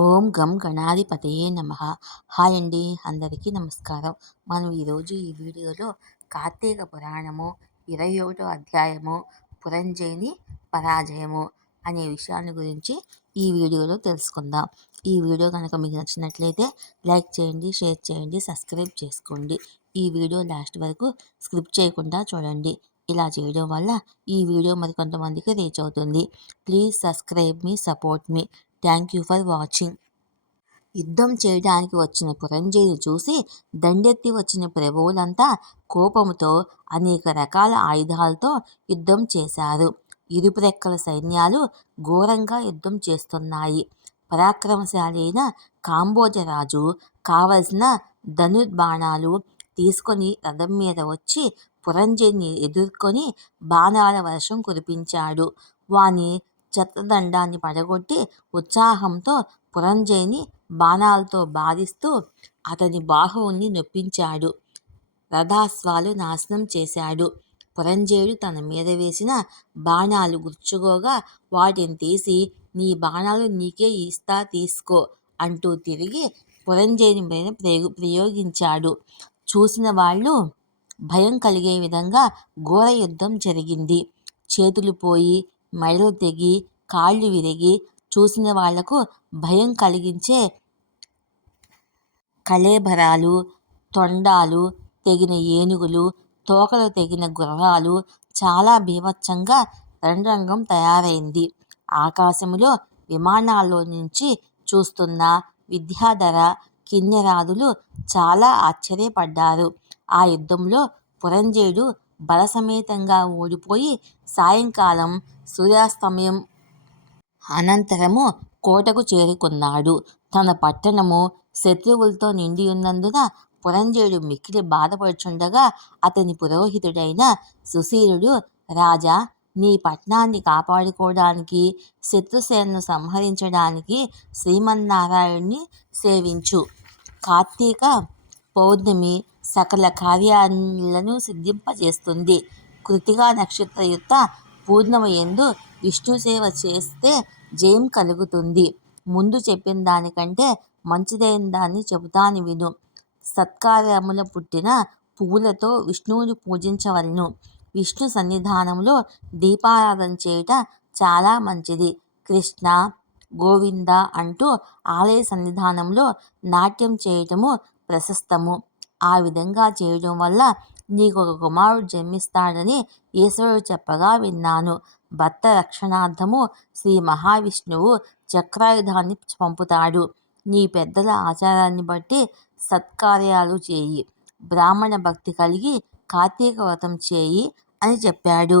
ఓం గం గణాధిపతయే నమ. హాయ్ అండి అందరికీ నమస్కారం. మనం ఈరోజు ఈ వీడియోలో కార్తీక పురాణము ఇరవై ఒకటో అధ్యాయము పురంజయుని పరాజయము అనే విషయాన్ని గురించి ఈ వీడియోలో తెలుసుకుందాం. ఈ వీడియో కనుక మీకు నచ్చినట్లయితే లైక్ చేయండి షేర్ చేయండి సబ్స్క్రైబ్ చేసుకోండి. ఈ వీడియో లాస్ట్ వరకు స్క్రిప్ట్ చేయకుండా చూడండి. ఇలా చేయడం వల్ల ఈ వీడియో మరి కొంతమందికి రీచ్ అవుతుంది. Please subscribe me support me. Thank you for watching యుద్ధం చేయడానికి వచ్చిన పురంజయుని చూసి దండెత్తి వచ్చిన ప్రభువులంతా కోపంతో అనేక రకాల ఆయుధాలతో యుద్ధం చేశారు. ఇరుపురెక్కల సైన్యాలు ఘోరంగా యుద్ధం చేస్తున్నాయి. పరాక్రమశాలి అయిన కాంబోజరాజు కావలసిన ధనుర్బాణాలు తీసుకొని రథం మీద వచ్చి పురంజయుని ఎదుర్కొని బాణాల వర్షం కురిపించాడు. వాని చెత్తదండాన్ని పడగొట్టి ఉత్సాహంతో పురంజయుని బాణాలతో బాధిస్తూ అతని బాహువుని నొప్పించాడు. రథాశ్వాలు నాశనం చేశాడు. పురంజయుడు తన మీద వేసిన బాణాలు గుర్చుకోగా వాటిని తీసి నీ బాణాలు నీకే ఇస్తా తీసుకో అంటూ తిరిగి పురంజయుని మీద ప్రయోగ ప్రయోగించాడు. చూసిన వాళ్ళు భయం కలిగే విధంగా ఘోర యుద్ధం జరిగింది. చేతులు పోయి మెడలు తెగి కాళ్ళు విరిగి చూసిన వాళ్ళకు భయం కలిగించే కళేబరాలు తొండాలు తెగిన ఏనుగులు తోకలు తెగిన గుర్రాలు చాలా బీభత్సంగా రణరంగం తయారైంది. ఆకాశంలో విమానాల్లో నుంచి చూస్తున్న విద్యాధర కిన్నెరాదులు చాలా ఆశ్చర్యపడ్డారు. ఆ యుద్ధంలో పురంజేయుడు బలసమేతంగా ఓడిపోయి సాయంకాలం సూర్యాస్తమయం అనంతరము కోటకు చేరుకున్నాడు. తన పట్టణము శత్రువులతో నిండియున్నందున పురంజయుడు మిక్కిలి బాధపడుచుండగా అతని పురోహితుడైన సుశీలుడు రాజా నీ పట్నాన్ని కాపాడుకోవడానికి శత్రుసేనను సంహరించడానికి శ్రీమన్నారాయణ్ణి సేవించు. కార్తీక పౌర్ణమి సకల కార్యాలను సిద్ధింపజేస్తుంది. కృతిగా నక్షత్రయుక్త పూర్ణమ ఎందు విష్ణు సేవ చేస్తే జయం కలుగుతుంది. ముందు చెప్పిన దానికంటే మంచిదైన దాన్ని చెబుతాను విను. సత్కార్యముల పుట్టిన పువ్వులతో విష్ణువుని పూజించవలను. విష్ణు సన్నిధానంలో దీపారాధన చేయట చాలా మంచిది. కృష్ణ గోవింద అంటూ ఆలయ సన్నిధానంలో నాట్యం చేయటము ప్రశస్తము. ఆ విధంగా చేయడం వల్ల నీకు ఒక కుమారుడు జన్మిస్తాడని ఈశ్వరుడు చెప్పగా విన్నాను. భర్త రక్షణార్థము శ్రీ మహావిష్ణువు చక్రాయుధాన్ని పంపుతాడు నీ పెద్దల ఆచారాన్ని బట్టి సత్కార్యాలు చేయి. బ్రాహ్మణ భక్తి కలిగి కార్తీక వ్రతం చేయి అని చెప్పాడు.